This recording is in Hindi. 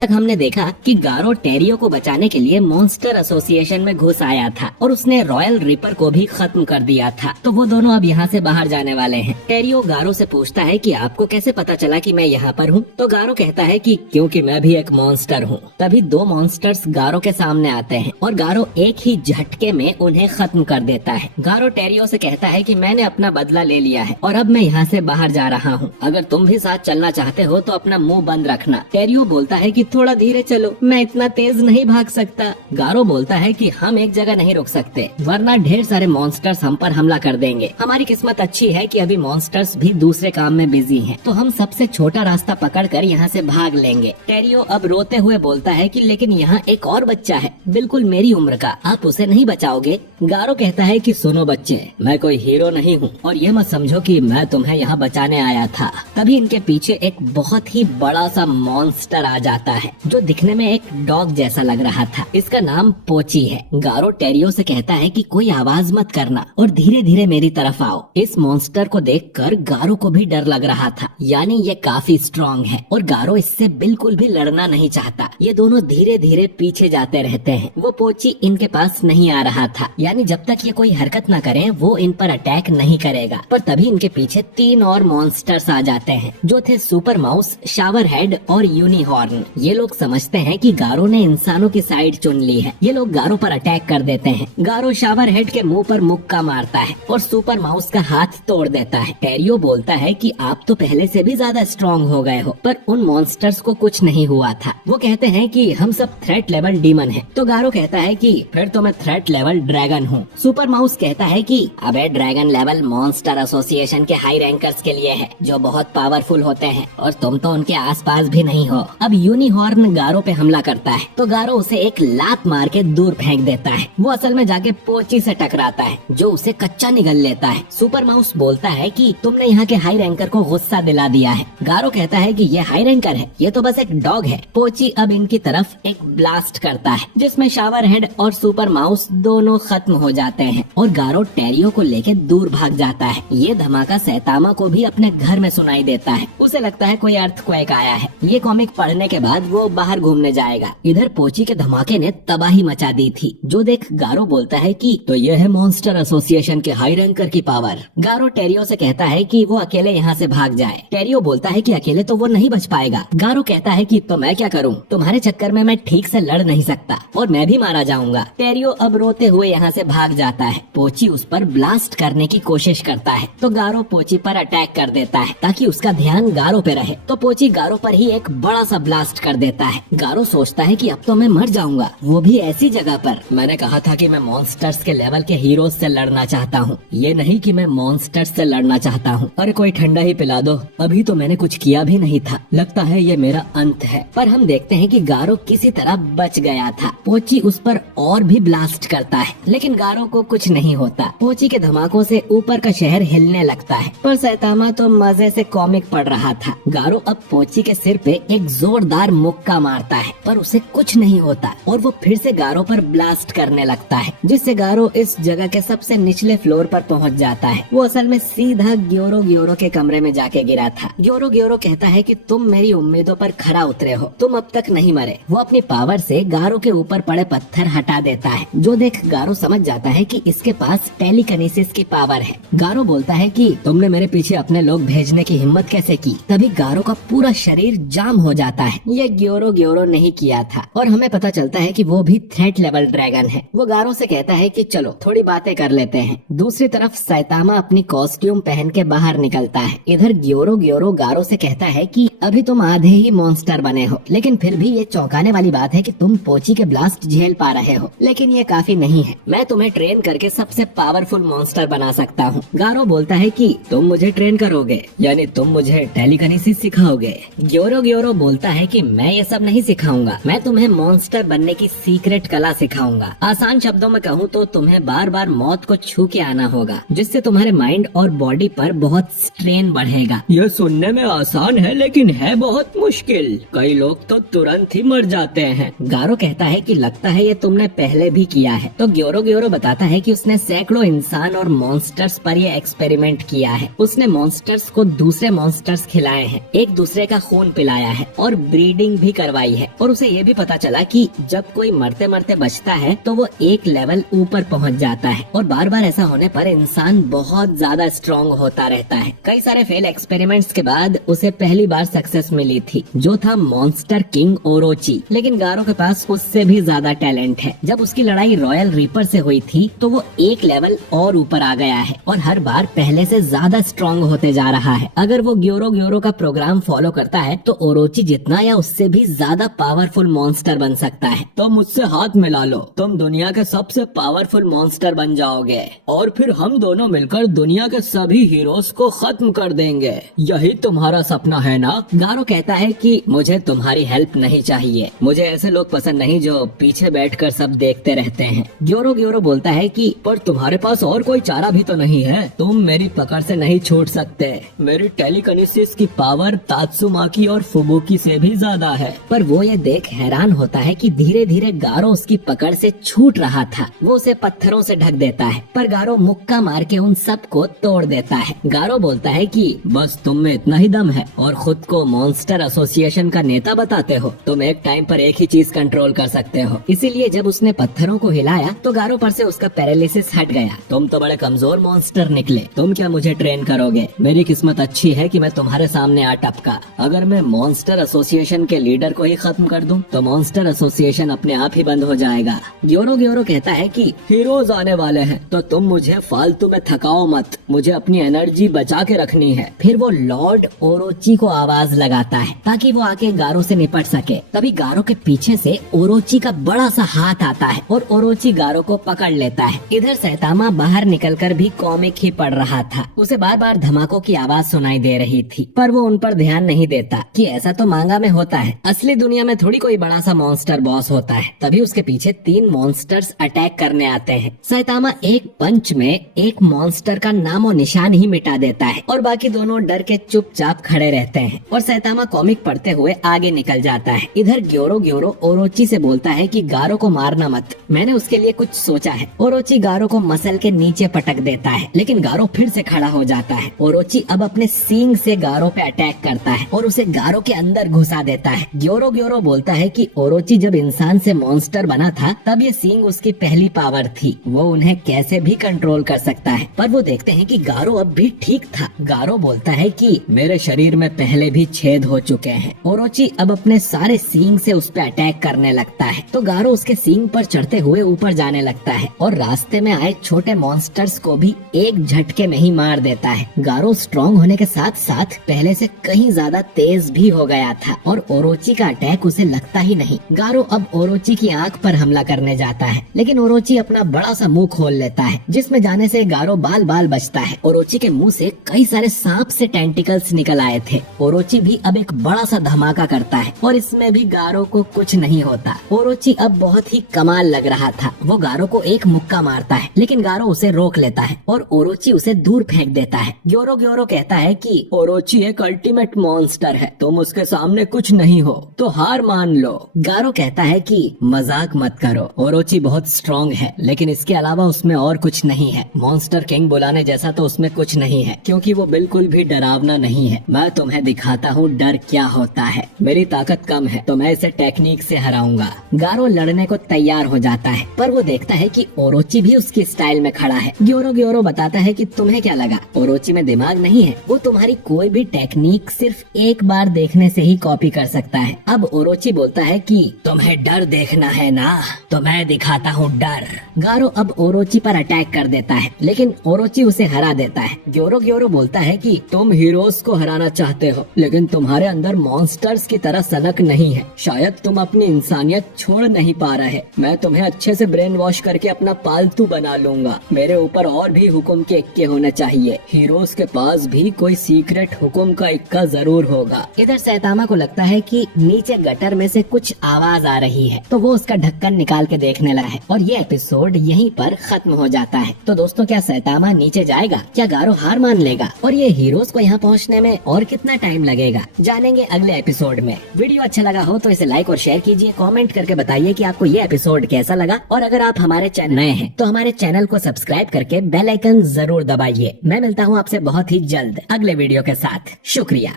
तक हमने देखा कि गारो टेरियो को बचाने के लिए मॉन्स्टर एसोसिएशन में घुस आया था और उसने रॉयल रिपर को भी खत्म कर दिया था। तो वो दोनों अब यहाँ से बाहर जाने वाले हैं। टेरियो गारो से पूछता है कि आपको कैसे पता चला कि मैं यहाँ पर हूँ? तो गारो कहता है कि क्योंकि मैं भी एक मॉन्स्टर हूँ। तभी दो मॉन्स्टर्स गारो के सामने आते हैं और गारो एक ही झटके में उन्हें खत्म कर देता है। गारो टेरियो से कहता है कि मैंने अपना बदला ले लिया है और अब मैं यहाँ से बाहर जा रहा हूँ। अगर तुम भी साथ चलना चाहते हो तो अपना मुंह बंद रखना। टेरियो बोलता है कि थोड़ा धीरे चलो, मैं इतना तेज नहीं भाग सकता। गारो बोलता है कि हम एक जगह नहीं रुक सकते वरना ढेर सारे मॉन्स्टर्स हम पर हमला कर देंगे। हमारी किस्मत अच्छी है कि अभी मॉन्स्टर्स भी दूसरे काम में बिजी हैं, तो हम सबसे छोटा रास्ता पकड़कर यहाँ से भाग लेंगे। टेरियो अब रोते हुए बोलता है कि लेकिन यहाँ एक और बच्चा है बिल्कुल मेरी उम्र का, आप उसे नहीं बचाओगे? गारो कहता है कि सुनो बच्चे, मैं कोई हीरो नहीं हूँ और ये मत समझो कि मैं तुम्हें यहाँ बचाने आया था। तभी इनके पीछे एक बहुत ही बड़ा सा मॉन्स्टर आ जाता है जो दिखने में एक डॉग जैसा लग रहा था। इसका नाम पोची है। गारो टेरियो से कहता है कि कोई आवाज मत करना और धीरे धीरे मेरी तरफ आओ। इस मॉन्स्टर को देखकर गारो को भी डर लग रहा था, यानी ये काफी स्ट्रॉन्ग है और गारो इससे बिल्कुल भी लड़ना नहीं चाहता। ये दोनों धीरे धीरे पीछे जाते रहते हैं। वो पोची इनके पास नहीं आ रहा था, यानी जब तक ये कोई हरकत न करे वो इन पर अटैक नहीं करेगा। पर तभी इनके पीछे तीन और मॉन्स्टर्स आ जाते हैं जो थे सुपर माउस, शावर हेड और यूनिहॉर्न। ये लोग समझते हैं कि गारो ने इंसानों की साइड चुन ली है। ये लोग गारो पर अटैक कर देते हैं। गारो शावर हेड के मुंह पर मुक्का मारता है और सुपर माउस का हाथ तोड़ देता है। टेरियो बोलता है कि आप तो पहले से भी ज्यादा स्ट्रॉन्ग हो गए हो, पर उन मॉन्स्टर्स को कुछ नहीं हुआ था। वो कहते हैं कि हम सब थ्रेट लेवल डीमन हैं। तो गारो कहता है कि फिर तो मैं थ्रेट लेवल ड्रैगन हूँ। सुपर माउस कहता है कि अबे ड्रैगन लेवल मॉन्स्टर एसोसिएशन के हाई रैंकर्स के लिए है जो बहुत पावरफुल होते हैं और तुम तो उनके आसपास भी नहीं हो। अब यूनिहॉर्न गारो पे हमला करता है तो गारो उसे एक लात मार के दूर फेंक देता है। वो असल में जाके पोची से टकराता है जो उसे कच्चा निगल लेता है। सुपर माउस बोलता है कि तुमने यहाँ के हाई रैंकर को गुस्सा दिला दिया है। गारो कहता है कि ये हाई रैंकर है, ये तो बस एक डॉग है। पोची अब इनकी तरफ एक ब्लास्ट करता है जिसमें शावर हेड और सुपर माउस दोनों खत्म हो जाते हैं और गारो टेरियो को लेके दूर भाग जाता है। ये धमाका सैतामा को भी अपने घर में सुनाई देता है। उसे लगता है कोई अर्थक्वेक आया है। ये कॉमिक पढ़ने के बाद वो बाहर घूमने जाएगा। इधर पोची के धमाके ने तबाही मचा दी थी, जो देख गारो बोलता है कि तो यह है मॉन्स्टर एसोसिएशन के हाई रैंकर की पावर। गारो टेरियो से कहता है कि वो अकेले यहाँ से भाग जाए। टेरियो बोलता है कि अकेले तो वो नहीं बच पाएगा। गारो कहता है कि तो मैं क्या करूँ, तुम्हारे चक्कर में मैं ठीक से लड़ नहीं सकता और मैं भी मारा जाऊंगा। टेरियो अब रोते हुए यहाँ से भाग जाता है। पोची उस पर ब्लास्ट करने की कोशिश करता है तो गारो पोची पर अटैक कर देता है ताकि उसका ध्यान गारो पे रहे। तो पोची गारो पर ही एक बड़ा सा ब्लास्ट कर देता है। गारो सोचता है कि अब तो मैं मर जाऊंगा, वो भी ऐसी जगह पर। मैंने कहा था कि मैं मॉन्स्टर्स के लेवल के हीरोज से लड़ना चाहता हूँ, ये नहीं कि मैं मॉन्स्टर्स से लड़ना चाहता हूँ। अरे कोई ठंडा ही पिला दो, अभी तो मैंने कुछ किया भी नहीं था, लगता है ये मेरा अंत है। पर हम देखते हैं कि गारो किसी तरह बच गया था। पोची उस पर और भी ब्लास्ट करता है लेकिन गारो को कुछ नहीं होता। पोची के धमाकों से ऊपर का शहर हिलने लगता है पर सैतामा तो मजे से कॉमिक पढ़ रहा था। गारो अब पोची के सिर पे एक जोरदार मुक्का मारता है पर उसे कुछ नहीं होता और वो फिर से गारो पर ब्लास्ट करने लगता है जिससे गारो इस जगह के सबसे निचले फ्लोर पर पहुंच जाता है। वो असल में सीधा ग्योरो के कमरे में जाके गिरा था। ग्योरो कहता है कि तुम मेरी उम्मीदों पर खरा उतरे हो, तुम अब तक नहीं मरे। वो अपनी पावर से गारो के ऊपर पड़े पत्थर हटा देता है जो देख गारो समझ जाता है कि इसके पास टेलीकिनेसिस की पावर है। गारो बोलता है कि तुमने मेरे पीछे अपने लोग भेजने की हिम्मत कैसे की? तभी गारो का पूरा शरीर जाम हो जाता है। ये ग्योरो नहीं किया था और हमें पता चलता है कि वो भी थ्रेट लेवल ड्रैगन है। वो गारो से कहता है कि चलो थोड़ी बातें कर लेते हैं। दूसरी तरफ सैतामा अपनी कॉस्ट्यूम पहन के बाहर निकलता है। इधर ग्योरो गारो से कहता है कि अभी तुम आधे ही मॉन्स्टर बने हो, लेकिन फिर भी ये चौंकाने वाली बात है कि तुम पोची के ब्लास्ट झेल पा रहे हो, लेकिन ये काफी नहीं है। मैं तुम्हें ट्रेन करके सबसे पावरफुल मॉन्स्टर बना सकता हूँ। गारो बोलता है कि तुम मुझे ट्रेन करोगे, यानी तुम मुझे टेलीकिनेसिस सिखाओगे? ग्योरो बोलता है कि मैं ये सब नहीं सिखाऊंगा, मैं तुम्हें मॉन्स्टर बनने की सीक्रेट कला सिखाऊंगा। आसान शब्दों में कहूँ तो तुम्हें बार बार मौत को छू के आना होगा, जिससे तुम्हारे माइंड और बॉडी पर बहुत स्ट्रेन बढ़ेगा। यह सुनने में आसान है लेकिन है बहुत मुश्किल, कई लोग तो तुरंत ही मर जाते हैं। गारो कहता है कि लगता है ये तुमने पहले भी किया है। तो ग्योरो बताता है कि उसने सैकड़ों इंसान और मॉन्स्टर्स पर ये एक्सपेरिमेंट किया है। उसने मॉन्स्टर्स को दूसरे मॉन्स्टर्स खिलाए हैं, एक दूसरे का खून पिलाया है और ब्रीडिंग ट्रेनिंग भी करवाई है और उसे ये भी पता चला कि जब कोई मरते मरते बचता है तो वो एक लेवल ऊपर पहुंच जाता है और बार बार ऐसा होने पर इंसान बहुत ज्यादा स्ट्रांग होता रहता है। कई सारे फेल एक्सपेरिमेंट्स के बाद उसे पहली बार सक्सेस मिली थी, जो था मॉन्स्टर किंग ओरोची। लेकिन गारो के पास उससे भी ज्यादा टैलेंट है। जब उसकी लड़ाई रॉयल रीपर से हुई थी तो वो एक लेवल और ऊपर आ गया है और हर बार पहले से ज्यादा स्ट्रांग होते जा रहा है। अगर वो ग्योरो ग्योरो का प्रोग्राम फॉलो करता है तो ओरोची जितना या उससे भी ज्यादा पावरफुल मॉन्स्टर बन सकता है। तो मुझसे हाथ मिला लो, तुम दुनिया के सबसे पावरफुल मॉन्स्टर बन जाओगे और फिर हम दोनों मिलकर दुनिया के सभी हीरोज को खत्म कर देंगे। यही तुम्हारा सपना है ना? गारो कहता है कि मुझे तुम्हारी हेल्प नहीं चाहिए, मुझे ऐसे लोग पसंद नहीं जो पीछे बैठकर सब देखते रहते हैं। ग्योरो ग्योरो बोलता है कि पर तुम्हारे पास और कोई चारा भी तो नहीं है, तुम मेरी पकड़ से नहीं छूट सकते। मेरी टेलीकिनेसिस की पावर तात्सुमाकी और फुबुकी से भी ज्यादा है। पर वो ये देख हैरान होता है कि धीरे धीरे गारो उसकी पकड़ से छूट रहा था। वो उसे पत्थरों से ढक देता है पर गारो मुक्का मार के उन सब को तोड़ देता है। गारो बोलता है कि बस तुम में इतना ही दम है और खुद को मॉन्स्टर एसोसिएशन का नेता बताते हो। तुम एक टाइम पर एक ही चीज कंट्रोल कर सकते हो। इसीलिए जब उसने पत्थरों को हिलाया तो गारो पर से उसका पैरालिसिस हट गया। तुम तो बड़े कमजोर मॉन्स्टर निकले, तुम क्या मुझे ट्रेन करोगे? मेरी किस्मत अच्छी है कि मैं तुम्हारे सामने आ टपका। अगर मैं मॉन्स्टर एसोसिएशन के लीडर को ही खत्म कर दूं तो मॉन्स्टर एसोसिएशन अपने आप ही बंद हो जाएगा। ग्योरो ग्योरो कहता है कि हीरोज आने वाले हैं तो तुम मुझे फालतू में थकाओ मत, मुझे अपनी एनर्जी बचा के रखनी है। फिर वो लॉर्ड ओरोची को आवाज लगाता है ताकि वो आके गारो से निपट सके। तभी गारो के पीछे से ओरोची का बड़ा सा हाथ आता है और ओरोची गारो को पकड़ लेता है। इधर सैतामा बाहर निकलकर भी कॉमिक ही पढ़ रहा था। उसे बार बार धमाकों की आवाज सुनाई दे रही थी पर वो उन पर ध्यान नहीं देता कि ऐसा तो मांगा में होता है, असली दुनिया में थोड़ी कोई बड़ा सा मॉन्स्टर बॉस होता है। तभी उसके पीछे 3 मॉन्स्टर्स अटैक करने आते हैं। सैतामा एक पंच में एक मॉन्स्टर का नामो निशान ही मिटा देता है और बाकी दोनों डर के चुपचाप खड़े रहते हैं और सैतामा कॉमिक पढ़ते हुए आगे निकल जाता है। इधर ग्योरो ग्योरो ओरोची से बोलता है कि गारो को मारना मत, मैंने उसके लिए कुछ सोचा है। ओरोची गारो को मसल के नीचे पटक देता है लेकिन गारो फिर से खड़ा हो जाता है। ओरोची अब अपने सींग से गारो पे अटैक करता है और उसे गारो के अंदर घुसा देता है। ग्योरो ग्योरो बोलता है कि ओरोची जब इंसान से मॉन्स्टर बना था तब ये सींग उसकी पहली पावर थी, वो उन्हें कैसे भी कंट्रोल कर सकता है। पर वो देखते हैं कि गारो अब भी ठीक था। गारो बोलता है कि मेरे शरीर में पहले भी छेद हो चुके हैं। ओरोची अब अपने सारे सींग से उस पे अटैक करने लगता है तो गारो उसके सींग पर चढ़ते हुए ऊपर जाने लगता है और रास्ते में आए छोटे मॉन्स्टर्स को भी एक झटके में ही मार देता है। गारो स्ट्रॉन्ग होने के साथ साथ पहले से कहीं ज्यादा तेज भी हो गया था और ओरोची का अटैक उसे लगता ही नहीं। गारो अब ओरोची की आंख पर हमला करने जाता है लेकिन ओरोची अपना बड़ा सा मुंह खोल लेता है जिसमें जाने से गारो बाल बाल बचता है। ओरोची के मुंह से कई सारे सांप से टेंटिकल्स निकल आए थे। ओरोची भी अब एक बड़ा सा धमाका करता है और इसमें भी गारो को कुछ नहीं होता। ओरोची अब बहुत ही कमाल लग रहा था। वो गारो को एक मुक्का मारता है लेकिन गारो उसे रोक लेता है और ओरोची उसे दूर फेंक देता है। ग्योरो ग्योरो कहता है कि ओरोची एक अल्टीमेट मॉन्स्टर है, तुम उसके सामने कुछ नहीं हो तो हार मान लो। गारो कहता है कि मजाक मत करो, ओरोची बहुत स्ट्रॉन्ग है लेकिन इसके अलावा उसमें और कुछ नहीं है। मॉन्स्टर किंग बुलाने जैसा तो उसमें कुछ नहीं है क्योंकि वो बिल्कुल भी डरावना नहीं है। मैं तुम्हें दिखाता हूँ डर क्या होता है। मेरी ताकत कम है तो मैं इसे टेक्निक से हराऊंगा। गारो लड़ने को तैयार हो जाता है पर वो देखता है कि ओरोची भी उसकी स्टाइल में खड़ा है। ग्योरो ग्योरो बताता है कि तुम्हें क्या लगा, ओरोची में दिमाग नहीं है, वो तुम्हारी कोई भी टेक्निक सिर्फ एक बार देखने से ही कॉपी कर सकता है। अब ओरोची बोलता है कि तुम्हें डर देखना है ना, तो मैं दिखाता हूँ डर। गारो अब ओरोची पर अटैक कर देता है लेकिन ओरोची उसे हरा देता है। ग्योरो ग्योरो बोलता है कि तुम हीरोज को हराना चाहते हो लेकिन तुम्हारे अंदर मॉन्स्टर्स की तरह सनक नहीं है, शायद तुम अपनी इंसानियत छोड़ नहीं पा रहे। मैं तुम्हें अच्छे से ब्रेन वॉश करके अपना पालतू बना लूंगा। मेरे ऊपर और भी हुक्म के इक्के होने चाहिए, हीरोज के पास भी कोई सीक्रेट हुक्म का इक्का जरूर होगा। इधर सैतामा को लगता है कि नीचे गटर में से कुछ आवाज आ रही है तो वो उसका ढक्कन निकाल के देखने लगा है और ये एपिसोड यहीं पर खत्म हो जाता है। तो दोस्तों, क्या सैतामा नीचे जाएगा? क्या गारो हार मान लेगा? और ये हीरोज को यहाँ पहुँचने में और कितना टाइम लगेगा, जानेंगे अगले एपिसोड में। वीडियो अच्छा लगा हो तो इसे लाइक और शेयर कीजिए, कमेंट करके बताइए कि आपको ये एपिसोड कैसा लगा। और अगर आप हमारे चैनल नए हैं तो हमारे चैनल को सब्सक्राइब करके बेल आइकन जरूर दबाइए। मैं मिलता हूँ आपसे बहुत ही जल्द अगले वीडियो के साथ। शुक्रिया।